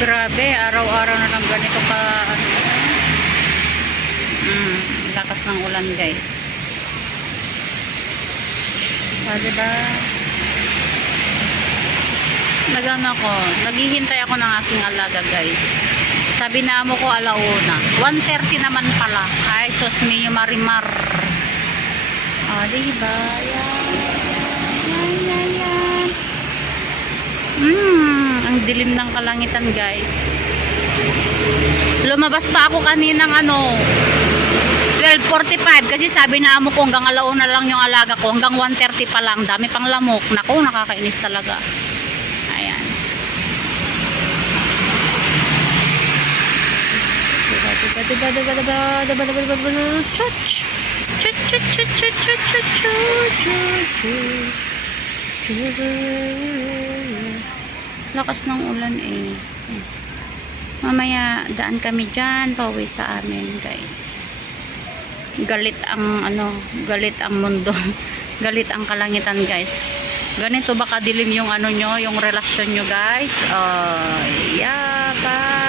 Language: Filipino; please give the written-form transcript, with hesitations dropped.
Grabe, araw-araw na lang ganito ka ano. Lakas ng ulan, guys. Diba? Naghihintay ako ng aking alaga, guys. Sabi na mo ko alauna. 1:30 naman pala. Ay, sos mio marimar. Diba? Yan. Ang dilim ng kalangitan, guys. Lumabas pa ako kaninang 12:45 kasi sabi na amo ko hanggang alauna lang yung alaga ko, hanggang 1:30 pa lang, dami pang lamok. Naku, nakakainis talaga. Ayan. Lakas ng ulan eh. Mamaya daan kami dyan, pauwi sa amin, guys. Galit ang mundo. Galit ang kalangitan, guys. Ganito baka dilim yung nyo, yung relasyon nyo, guys. Yeah, bye.